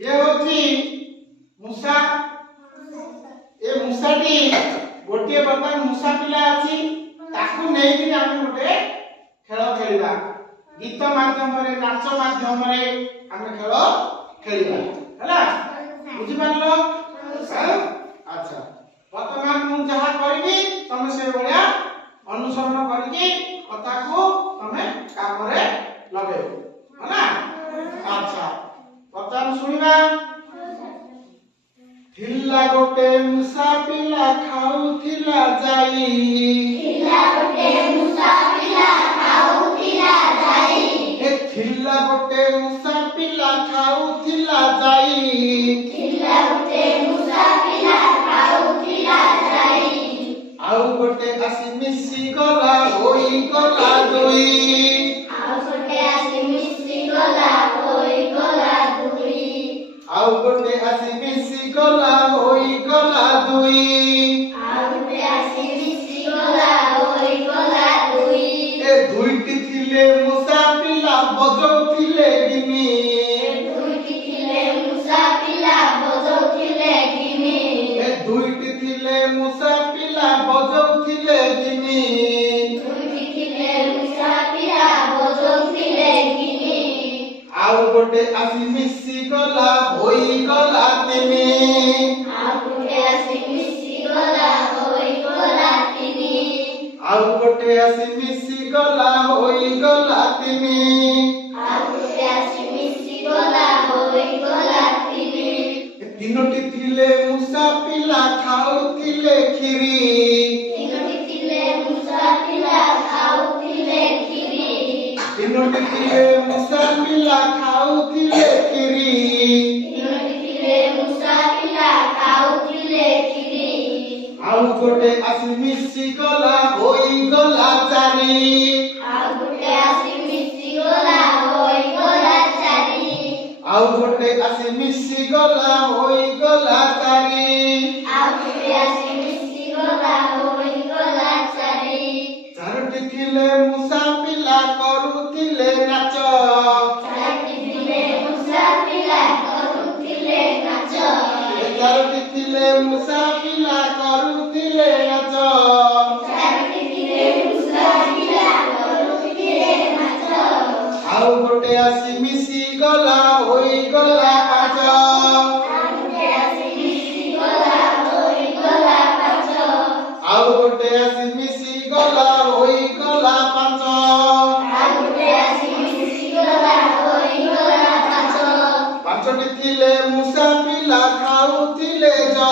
ये होची मूसा ए मूसाटी गोटे बर्तन मूसा पिला अछि ताकू नै कि हम गोटे खेल खेलिबा गीत माध्यम रे नाच माध्यम रे हम खेल खेलिबा हला बुझि पारलो अच्छा वर्तमान मु जहा करबी तमे से बढिया अनुसरण करके कथा को तमे काम रे लगेबो हला अच्छा वर्तमान सुनिबा थिला गोटे मूसा पिला खाउथिला जाई थिला गोटे मूसा पिला खाउथिला जाई ए थिला गोटे मूसा पिला खाउथिला जाई थिला गोटे मूसा पिला खाउथिला जाई आउ गोटे आसी मिसी गला होई गला दुई आउ गोटे आसी मिसी गला होई गला दुई आउ गोटे आसी मिसी गला होई गला दुई आउ गोटे आसी मिसी गला होई गला दुई ए दुईटी थिले मूसा पिला बजौथिले गिनी दुईटी थिले मूसा पिला बजौथिले गिनी ए दुईटी थिले मूसा पिला बजौथिले गिनी दुईटी थिले मूसा पिला बजौथिले गिनी आउ गोटे आसी मिसी गला होई गला तिनी आउ गोटे आसी मिसी गला होई गला तिनी आउ गोटे आसी मिसी गला होई गला तिनी आउ गोटे आसी मिसी गला होई गला तिनी तीनोटी थिले मूसा पिला खाउथिले खिरी तीनोटी थिले मूसा पिला खाउथिले खिरी तीनोटी थिले मूसा पिला खाउथिले खिरी तीनोटी थिले मूसा पिला खाउथिले खिरी आउ गोटे आसी मिसी गला होई गला चारी आउ गोटे आसी मिसी गला होई गला चारी आउ गोटे आसी मिसी गला होई गला चारी आउ गोटे आसी मिसी गला होई गला चारी चारोटी थिले मूसा पिला करूथिले नाच चारोटी थिले मूसा पिला करूथिले नाच चारोटी थिले मूसा पिला करूथिले नाच चारोटी थिले मूसा पिला करूथिले नाच आउ गोटे आसी मिसी गला होई गला पाँच आउ गोटे आसी मिसी गला होई गला पाँच आउ गोटे आसी मिसी गला होई गला पाँच आउ गोटे आसी मिसी गला होई गला पाँच पाँचटी थिले मूसा पिला खाउथिले ज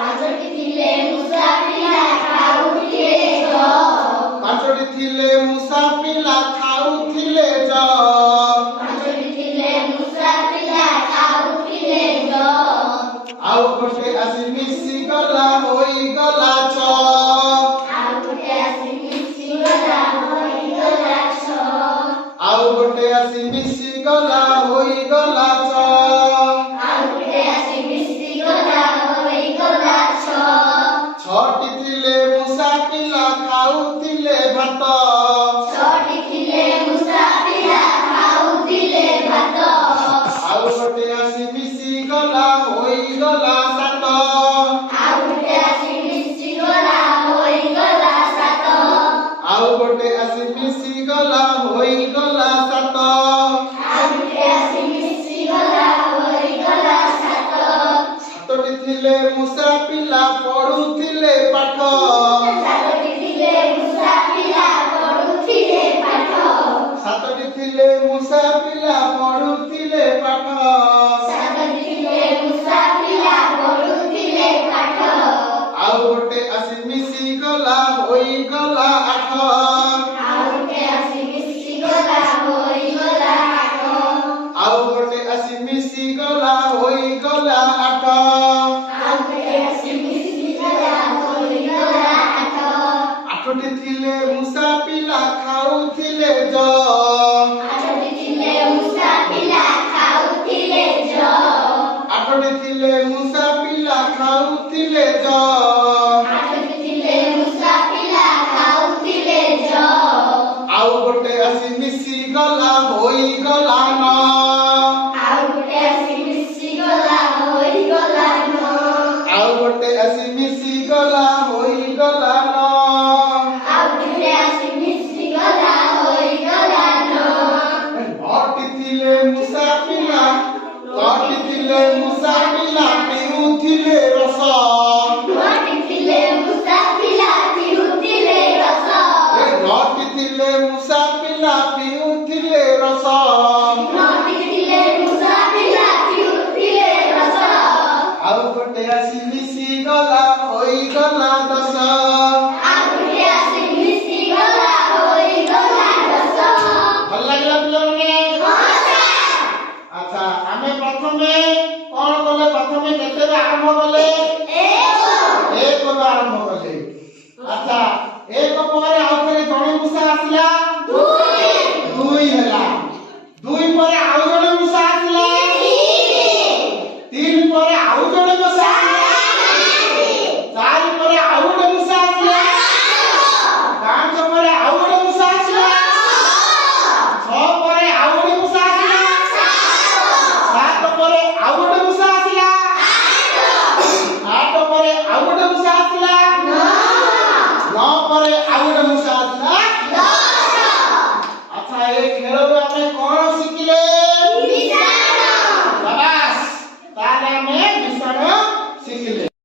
पाँचटी थिले मूसा पिला खाउथिले ज पाँचटी थिले मूसा पिला खाउथिले ज पाँचटी थिले मूसा पिला खाउथिले ज आउ गोटे आसी मिसी गला होई गला छ आउ गोटे आसी मिसी गला होई गला छ आउ गोटे आसी मिसी गला होई गला छ आउ गोटे आसी मिसी गला होई गला छ छटी थिले मूसा पिला खाउथिले भात छटी थिले मूसा पिला खाउथिले भात आउ गोटे आसी मिसी गला होई गला सात आउ गोटे आसी मिसी गला होई गला सात आउ गोटे आसी मिसी गला होई गला सात आउ गोटे आसी मिसी गला होई गला सात सातटी थिले मूसा पिला पढुथिले पाठ सातटी थिले मूसा पिला पढुथिले पाठ सातटी थिले मूसा पिला पढुथिले पाठ सातटी थिले मूसा पिला पढुथिले पाठ आउ गोटे आसी मिसी गला होई गला आठ आउ गोटे आसी मिसी गला होई गला आठ आउ गोटे आसी मिसी गला होई गला आठ आउ गोटे आसी मिसी गला होई गला आठ आठटी थिले मूसा पिला खाउथिले ज आठटी थिले मूसा पिला खाउथिले ଲଟିଥିଲେ ମୂଷା ପିଲା ଲଟିଥିଲେ ମୂଷା ପିଲା ପିଉଥିଲେ ରସ ଲଟିଥିଲେ ମୂଷା ପିଲା ପିଉଥିଲେ ରସ ଲଟିଥିଲେ ମୂଷା ପିଲା ପିଉଥିଲେ ରସ ଲଟିଥିଲେ ମୂଷା ପିଲା ପିଉଥିଲେ ରସ ଆଉ ଗୋଟେ ଆସିଲି